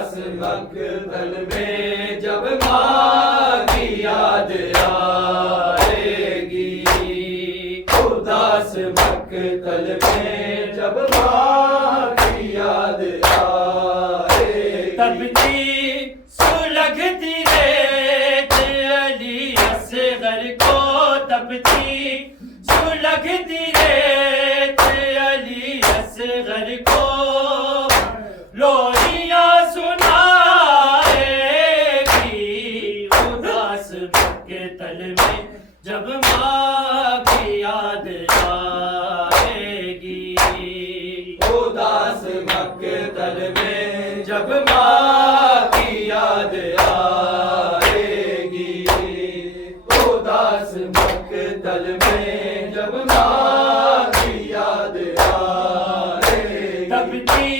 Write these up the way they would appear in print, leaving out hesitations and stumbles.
उदास मक्तल में जब माँ की याद आएगी, उदास मक्तल में जब माँ की याद आएगी, तब थी सुलगती रेत अली असगर को, तब थी सुलगती रेत अली असगर को, लोरियां सुनाएगी उदास मक्तल में जब माँ की याद आएगी, उदास मक्तल में जब माँ की याद आएगी, उदास मक्तल में जब माँ की याद आएगी, तब थी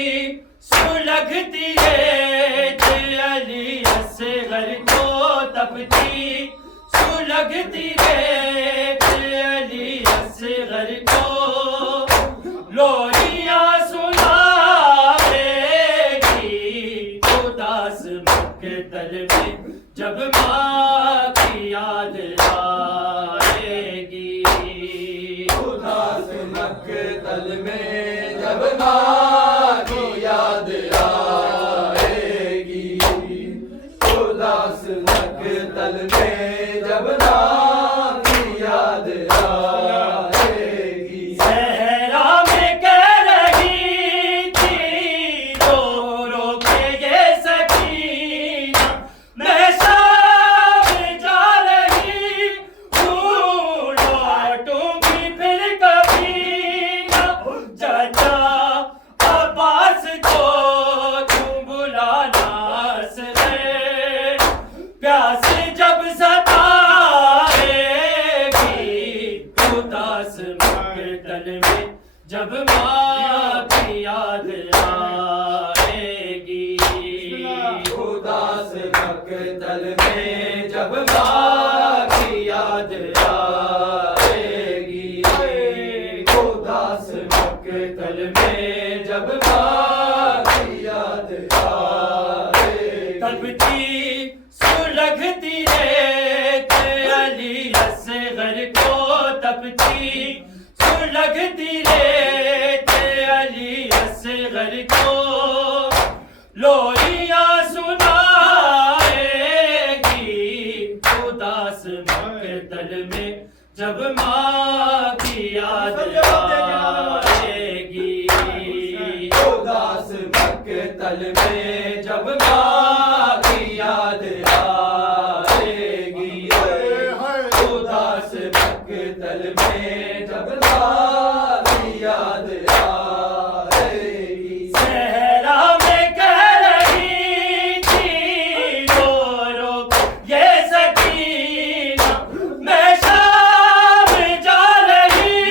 सुलगती रेत अली असगर को, तब थी सुलगती रेत अली असगर को, लोरियां सुनाएगी उदास मक्तल में जब माँ की याद आएगी, उदास मक्तल में जब माँ की याद आएगी, उदास मक्तल में जब माँ की याद आएगी, सहरा में कह रही थी रो रो के ये सकीना, मैं शाम जा रही हूँ लौटूंगी फिर कभी ना, चाचा अब्बास को तुम बुलाना सरे, प्यास जब सताएगी उदास मक्तल में जब माँ की याद आएगी, उदास मक्तल में जब माँ की याद आएगी, उदास मक्तल में जब माँ की याद आएगी, तब थी सुलगती रेत अली असगर को, तब थी सुलगती रेत अली असगर को, लोरियां सुनाएगी उदास मक्तल में जब माँ की याद आएगी, उदास मक्तल में जब माँ की याद आएगी, उदास मक्तल में जब माँ की याद आएगी, सहरा में कह रही थी रो रो ये सकीना, मैं शाम जा रही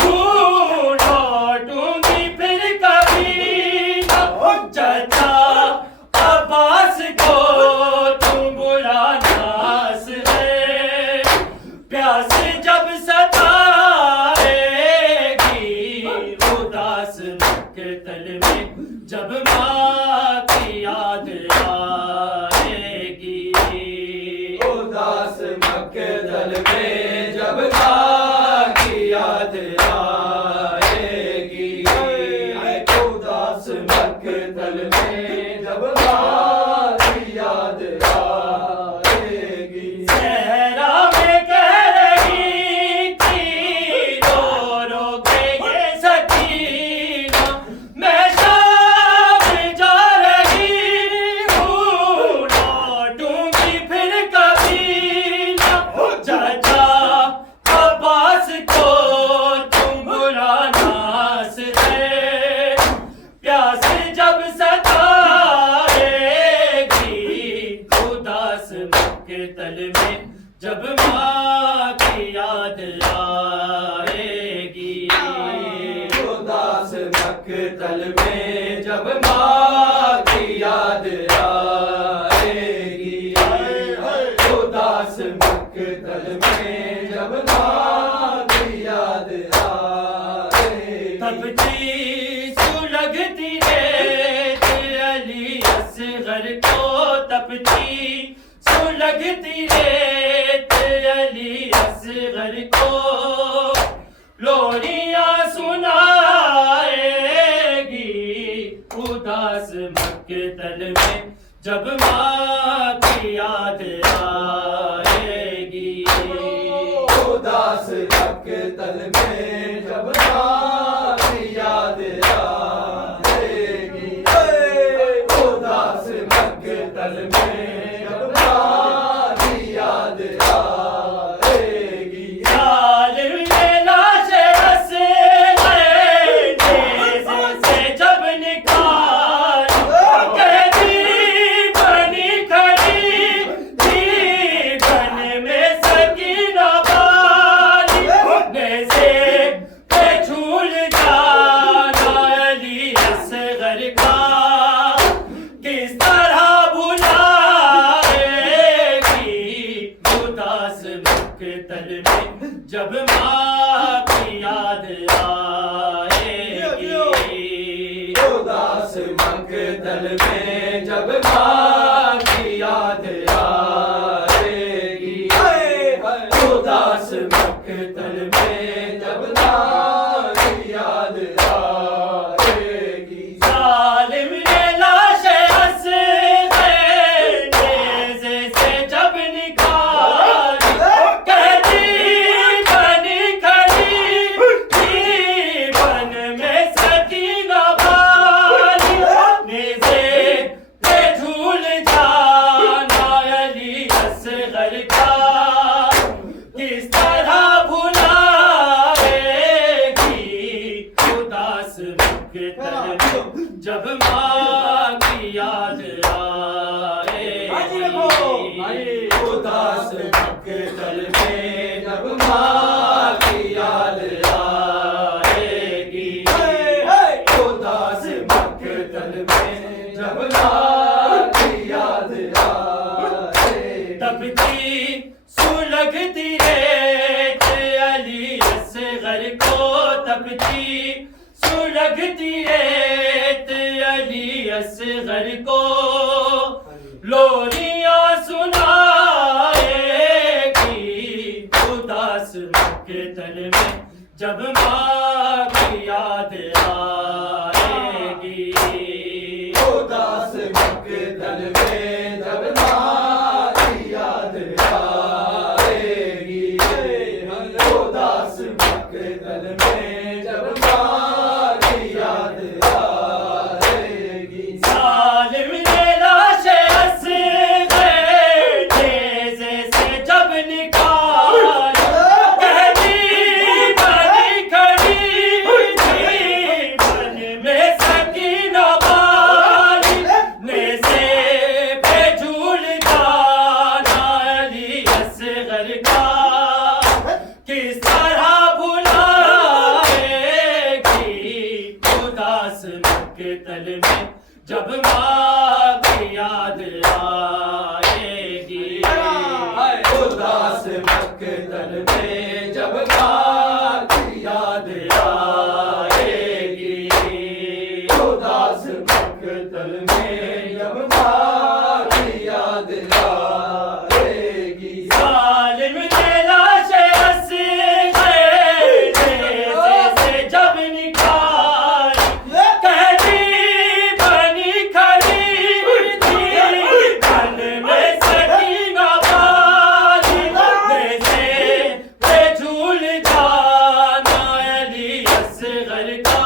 हूँ लौटूंगी फिर कभी ना, चाचा अब्बास को तुम बुलाना सरे, प्यास जब सताएगी उदास मक्तल में जब माँ की याद आएगी, उदास मक्तल में जब माँ की याद आएगी, उदास मक्तल में जब माँ की याद आएगी, सहरा में कह रही थी रो रो के ये सकीना, मैं शाम जा रही हूँ लौटूंगी फिर कभी ना, चाचा अब्बास को तुम बुलाना सरे, प्यास जब सताएगी उदास मक्तल में जब माँ की याद आएगी, उदास मक्तल में जब माँ की याद आएगी, उदास मक्तल में जब माँ की याद आएगी, तब थी सुलगती रेत अली असगर को तपती सुलगती रेत अली असगर को लोरियां सुनाएगी उदास मक्तल में जब माँ की याद आएगी। उदास मक्तल में जब माँ की याद आएगी। उदास मक्तल में जब माँ की याद आएगी। जालिम ने लाशें असगर से जब निकाल कैदी बनी खड़ी जीवन में सकीना बाली से पे झूल जाना अली असगर का किस तरह भुलाएगी उदास मक्तल में जब माँ की याद आएगी। उदास मक्तल में जब माँ की याद आएगी। उदास मक्तल में जब माँ की याद आएगी। जालिम ने लाशें असगर से जब निकाली कैदी बनी खड़ी जीवन में सकीना बाली नेज़े पे झूल जाना अली असगर का किस तरह भुलाएगी उदास मक्तल में जब माँ की याद आएगी। उदास मक्तल में जब माँ की याद आएगी। उदास मक्तल में जब माँ की याद आएगी। तपती सुलगती रेत अली असगर को तपती सुलगती रेत अली असगर को लोरियां सुनाएगी उदास मक्तल में जब माँ की याद आएगी। उदास मक्तल में जब माँ की याद आएगी। उदास मक्तल में जब माँ की याद आएगी। जालिम ने लाशें असगर से जब निकाली कैदी बनी खड़ी जीवन में सकीना बाली नेज़े पे झूल जाना अली असगर का किस तरह भुलाएगी उदास मक्तल में जब माँ की याद आएगी। उदास मक्तल में जब माँ की याद आएगी। उदास मक्तल में जब माँ की याद आएगी। जालिम ने लाशें असगर से जब निकाली कैदी बनी खड़ी जीवन में सकीना बाली नेज़े पे झूल जाना अली असगर का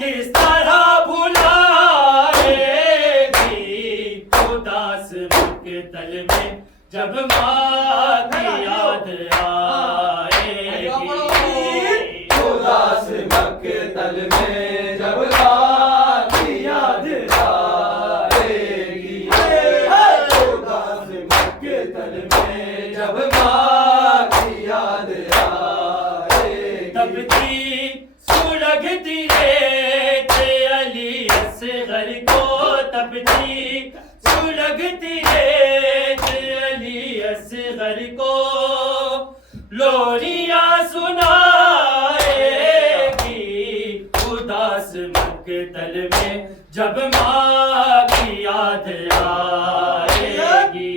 किस तरह भुलाएगी उदास मक्तल में जब माँ की याद आएगी। उदास मक्तल में जब माँ की याद आएगी। उदास मक्तल में जब माँ की याद आएगी। तपती सुलगती रेत अली असगर को तपती सुलगती रेत अली असगर को लोरियां सुनाएगी उदास मक्तल में जब माँ की याद आएगी।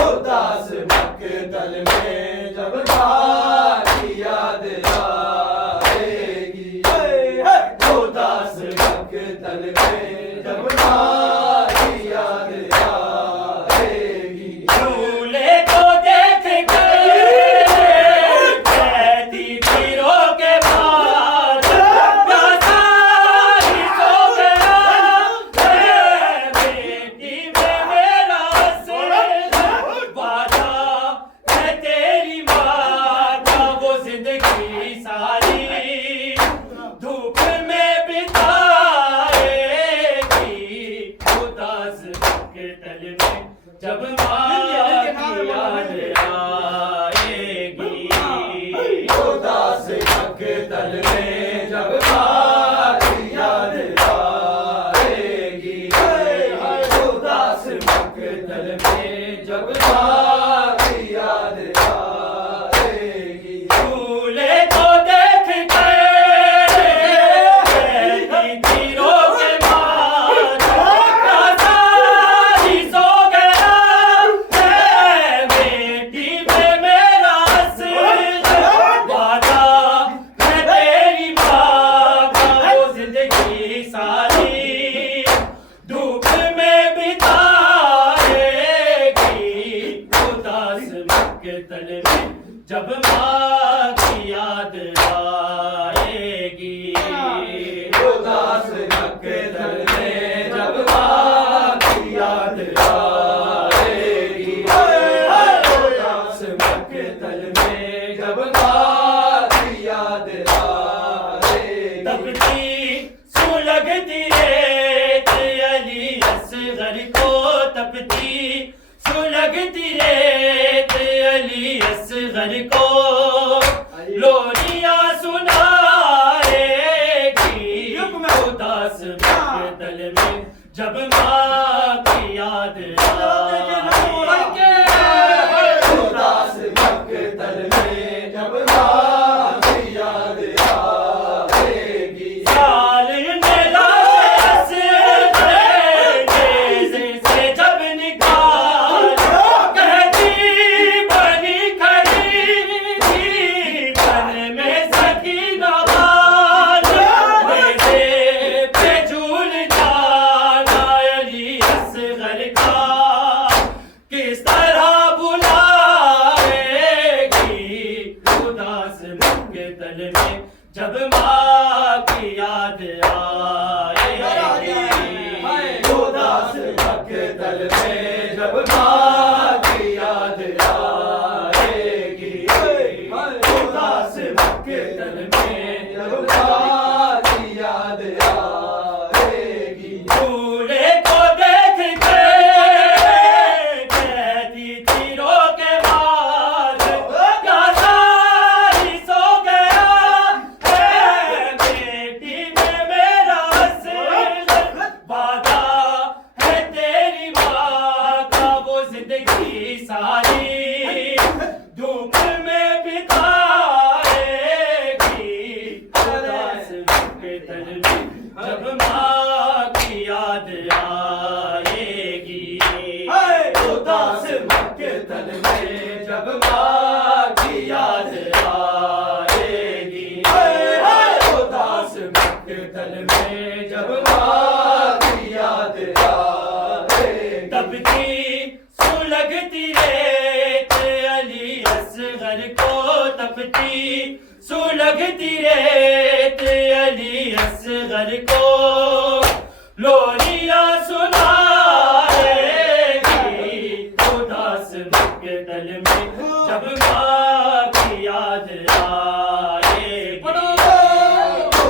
उदास मक्तल में जब माँ की याद आएगी। उदास मक्तल में जब माँ की याद आएगी। झूले को देख कर कहती थी रो के बाद सारी सो गया बेटी में मेरा सिर वादा है तेरी माँ का वो जिंदगी सारी धूप में बिताएगी। उदास के तल में जब माँ की याद आएगी। उदास मक्तल में जब माँ की याद आएगी। उदास मक्तल में जब माँ की याद आएगी। झूले को देख कर कहती थी रो के बाद सारी सो गया बेटी में मेरा सिर वादा है तेरी माँ का वो जिंदगी सारी धूप में बिताएगी। उदास मक्तल में जब माँ की याद आएगी। उदास मक्तल में जब माँ की याद आएगी। उदास मक्तल में जब माँ की याद आएगी। तपती सुलगती रेत अली असगर को तपती सुलगती रेत अली असगर को लोरियां सुनाएगी। उदास मक्तल में जब माँ की याद आएगी। उदास मक्तल में जब माँ की याद आएगी। साल निराश से जब निकाल कहती बनी खड़ी थी मन में सकीना बाल मेरे पे झूल जाना अली असगर का किस तरह बुलाएगी। उदास मक्तल में जब माँ की याद आएगी। उदास मक्तल में जब माँ की याद आएगी। उदास मक्तल में जब माँ की याद आएगी। झूले को देख कर कहती थी रो के बाद सारी सो गया बेटी में मेरा सिर वादा है तेरी माँ का वो जिंदगी सारी धूप में बिताएगी। उदास मक्तल में जब माँ की याद आएगी। उदास मक्तल में जब माँ की याद आएगी। उदास मक्तल में जब माँ की याद आएगी। तपती सुलगती रेत अली असगर को तपती सुलगती रेत अली असगर को लोरियां सुनाएगी। उदास मक्तल में जब माँ की याद आएगी।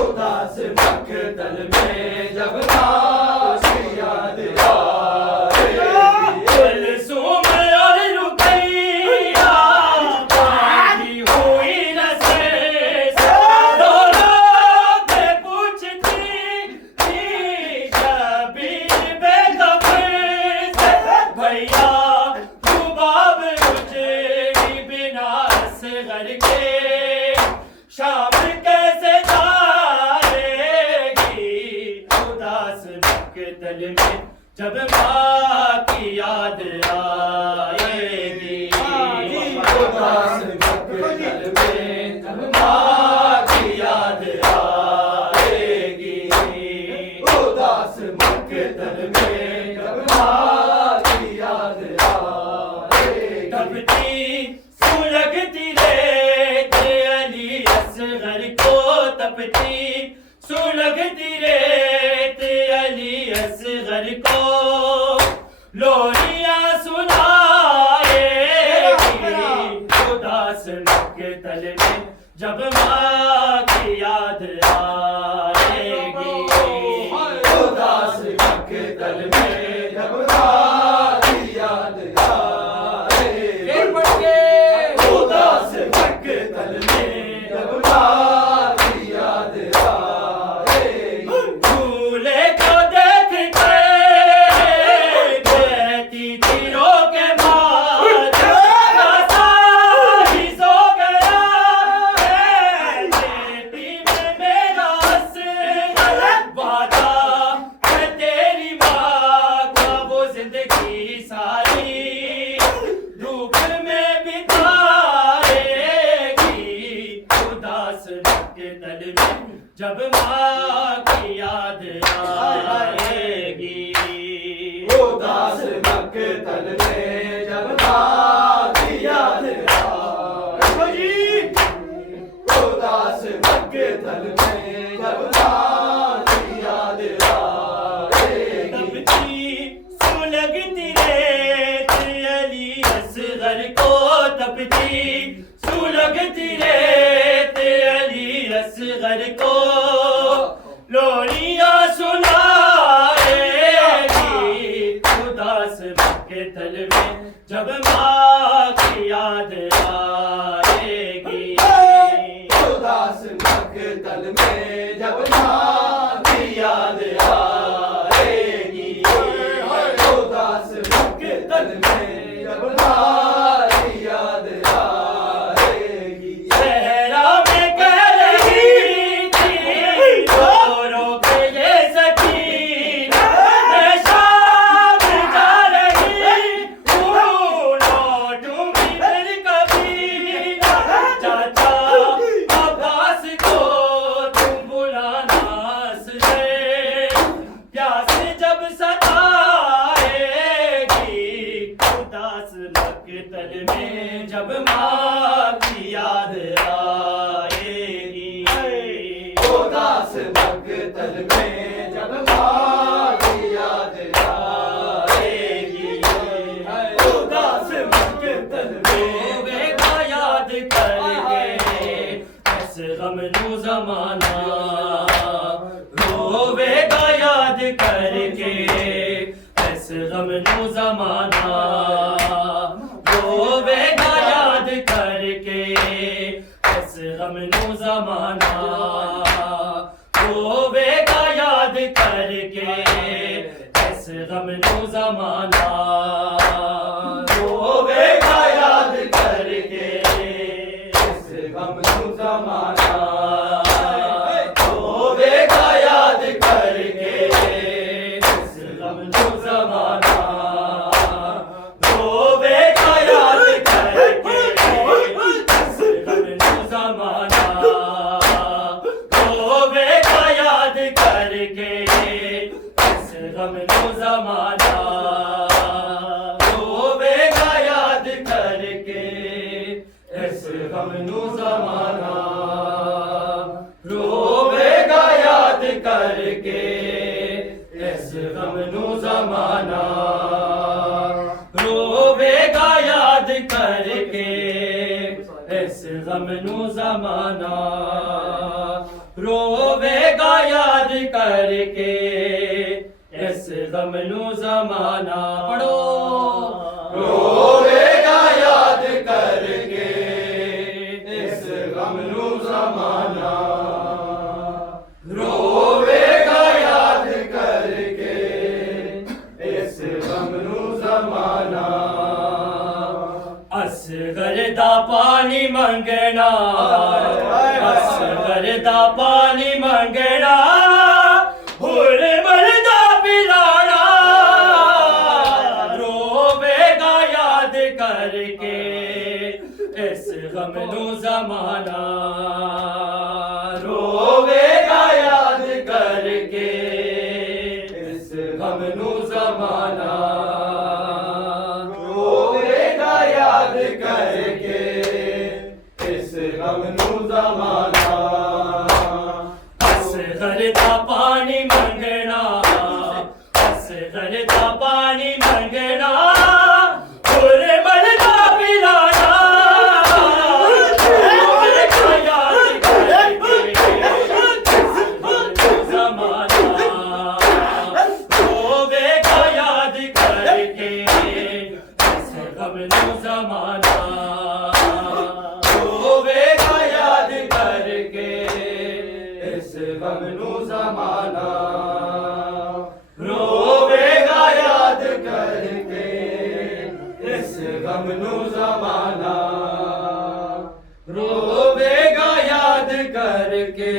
उदास मक्तल में जब माँ की याद आएगी। कुलसुम और रुकैया बाकी हुई न से दोनों से पूछती जब माँ की याद आएगी। उदास मकतल में जब माँ की याद आएगी। उदास मकतल में जब माँ की याद आएगी। तपती सुलगती रेत अली असगर को, तपती सुलगती रेत अली असगर को, लोरियां सुनाएगी। उदास मकतल में जब माँ की याद आएगी। उदास मकतल में जब माँ की याद आएगी। उदास मकतल में जब माँ की याद आएगी। झूले को देख के बहती तीरों के बाद आसा ही सो गया है। बेटी में मेरा असर वादा है तेरी माँ का, वो जिंदगी सारी धूप में बिताएगी। उदास मकतल में जब माँ की याद आएगी। उदास मकतल में जब माँ की याद आएगी। उदास मकतल में जब माँ की याद आएगी। तपती सुलगती रेत अली असगर को, तपती सुलगती रेत अली असगर को, लोरियां सुनाएगी। उदास मकतल में जब माँ की याद आएगी। उदास मकतल में जब माँ की याद आएगी। उदास मकतल में जब माँ की याद आएगी। सहरा में कह रही थी रो रो के ये सकीना, मैं शाम जा रही हूँ, लौटूंगी फिर कभी। चाचा अब्बास को तुम बुलाना से, प्यास जब सताएगी। उदास मकतल में जब माँ की याद आएगी। उदास मकतल में जब माँ की याद आएगी। उदास मकतल में रोवेगा याद करके ऐसे गमनू जमाना, रोवेगा याद करके ऐसे गमनू जमाना, रोवेगा याद करके ऐसे गमनू जमाना, रोवेगा याद करके ऐसे गमनू जमाना, रोवेगा याद करके इस गमनू ज़माना। रोवेगा याद करके इस गमनू जमाना, रोवेगा याद करके इस गमनू जमाना, रोवेगा याद करके इस गमनू जमाना, रोवेगा याद करके इस गमनू जमाना, रोवेगा याद करके इस गमनू जमाना, रोवेगा याद करके इस गमनू जमाना, रोवेगा याद करके इस गमनू जमाना। पढ़ो। रोवेगा याद करके इस गमनू ज़माना। रोवेगा याद करके इस गमनू ज़माना। असगर दा पानी मंगना, असगर दा पानी मंगना, हुर मरदा पिलाना, गम नू ज़माना रोवेगा याद करके इस गम नू ज़माना रोवेगा याद करके इस गम नू ज़माना असगर दा पानी मंगना असगर दा पानी मंगना और मलदा पिलाना रोवेगा याद करके ज़माना रोवेगा याद करके इस गम नू ज़माना रोवेगा याद करके इस गम नू ज़माना रोवेगा याद करके इस गम नू ज़माना रोवेगा याद करके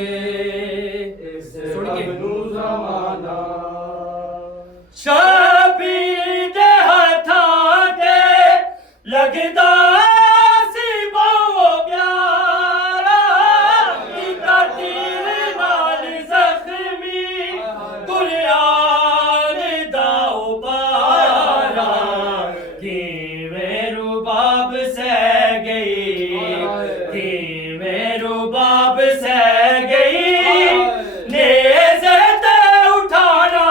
इस गम नू ज़माना शबीर दे हथां ते लगदा सी बहु प्यारा कीता तीर नाल ज़ख्मी कुरान दा उबारा किवें रुबाब सह गई किवें रुबाब सह गई नेज़े ते उठाना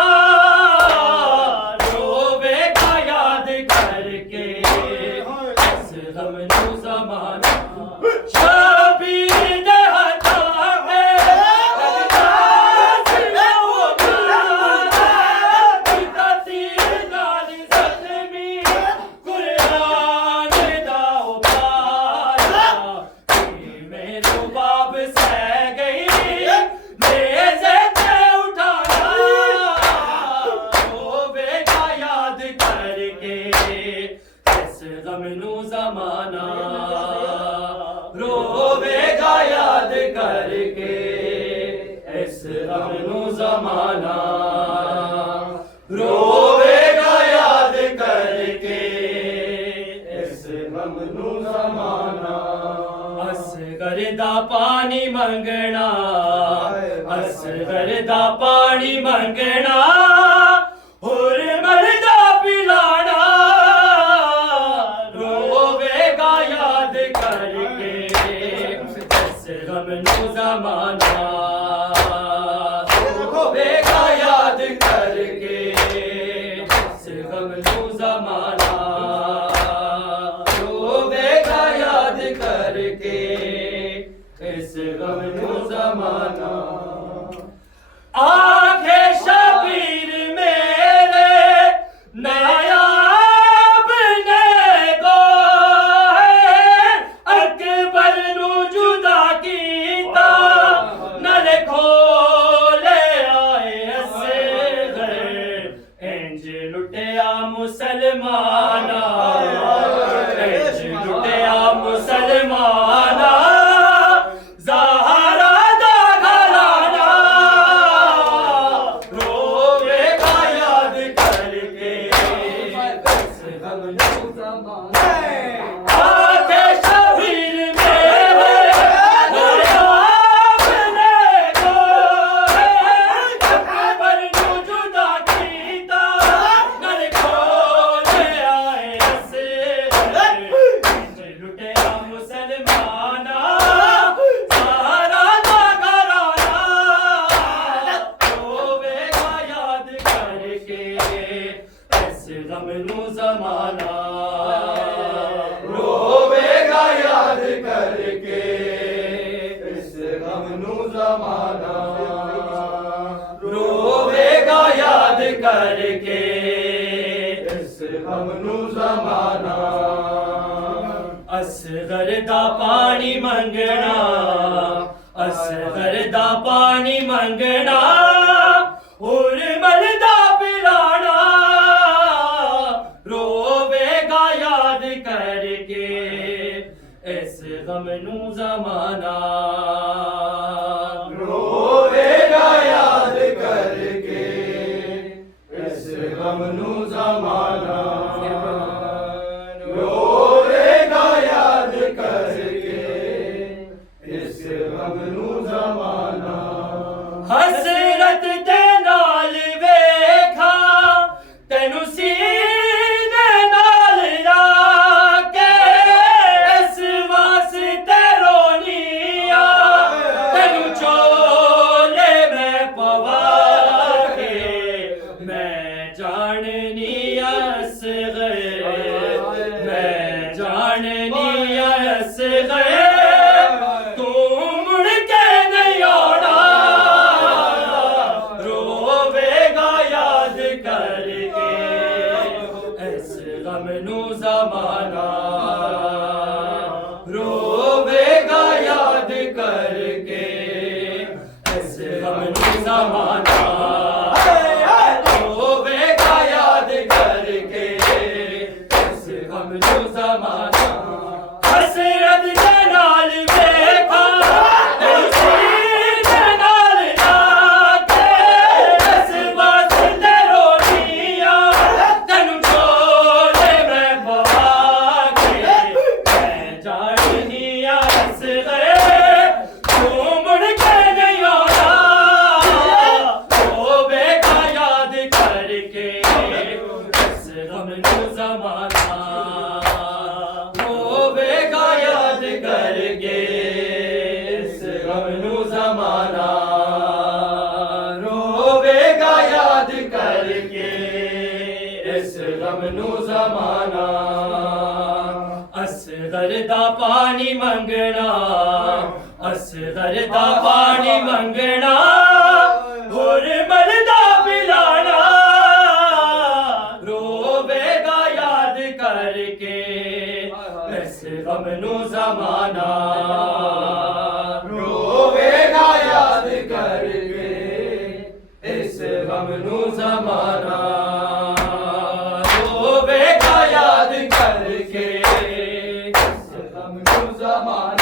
रोवेगा याद करके इस गम नू ज़माना शबीर दे हथां ते लगदा सी बहु प्यारा कीता तीर नाल ज़ख्मी कुरान दा उबारा किवें रुबाब सह गई नेज़े ते उठाना रोवेगा याद करके इस गम नू ज़माना रोवेगा याद करके इस गम नू ज़माना रोवेगा याद करके इस गम नू ज़माना असगर दा पानी मंगना असगर दा पानी मंगना और मलदा पिलाना रोवेगा याद करके इस गम नू ज़माना रोवेगा याद करके इस गम नू ज़माना रोवेगा याद करके इस गम नू ज़माना आंखें शबीर मेरे नायाब ने को है अकबर नू जुदा कीता नल खोले आए असगर इंज लुटिया मुसलमाना इंज लुटिया मुसलमाना ज़हरा दा घराना रोवेगा याद करके इस गम नू ज़माना आंखें शबीर मेरे नायाब ने को है अकबर नू जुदा कीता नल खोले आए असगर इंज लुटिया मुसलमाना ज़हरा दा घराना रोवेगा याद करके इस गम नू ज़माना रोवेगा याद करके इस गम नू ज़माना रोवेगा याद करके इस गम नू ज़माना असगर दा पानी मंगना असगर दा पानी मंगना और मलदा पिलाना रोवेगा याद करके इस गम नू ज़माना रोवेगा याद करके इस गम नू ज़माना रोवेगा याद करके जाननी असग़र मैं जाननी असग़र तू मुड़ के नहीं आना रोवेगा याद करके इस गम नू ज़माना रोवेगा याद करके इस गम नू ज़माना रोवेगा याद करके इस गम नू ज़माना हसरत दे नाल वेखा खुशी दे नाल लाके इस वास्ते रोटियां तैनू छोड़े मैं पवा के मैं जाननी असग़र तू मुड़ के नहीं आना रोवेगा याद करके इस गम नू ज़माना रोवेगा याद करके इस गम नू ज़माना रोवेगा याद करके इस गम नू ज़माना असग़र दा पानी मंगना असग़र दा पानी मंगना और मरदा पिलाना रोवेगा याद करके इस गम नू ज़माना रोवेगा याद करके इस गम नू ज़माना रोवेगा याद करके इस गम नू ज़माना